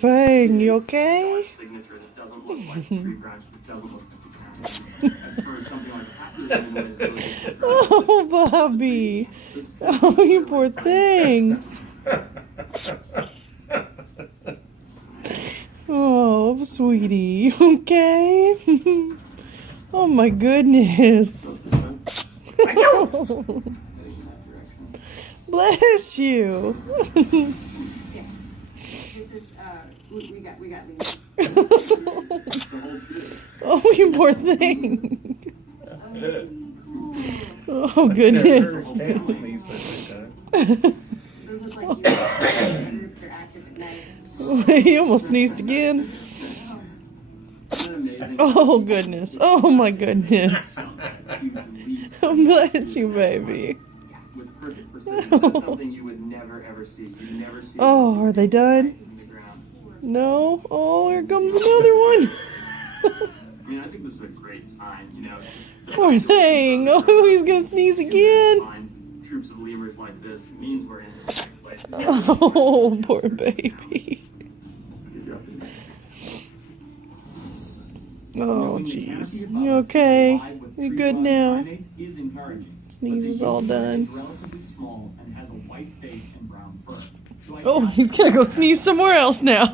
Fang, you okay? Signature that doesn't look like tree branches, it doesn't look like and for something like that, Oh, Bobby. Oh, you poor thing. Oh, sweetie. Okay. Oh, my goodness. Bless you. This is, we got leaves. Oh, you poor thing. Oh, goodness. Those look like you're active at night. He almost sneezed again. Oh, goodness. Oh, my goodness. Bless you, baby. with perfect precision. That's something you would never ever see. You'd never see. Oh, are they done? In the ground. No? Oh, here comes another one. I mean, I think this is a great sign. You know, Poor thing. Oh, he's going to sneeze again. find troops of lemurs like this means we're in the right place. Oh, poor baby. Oh, jeez. You okay? You good now? Sneeze is all done. Oh, he's gonna go sneeze somewhere else now.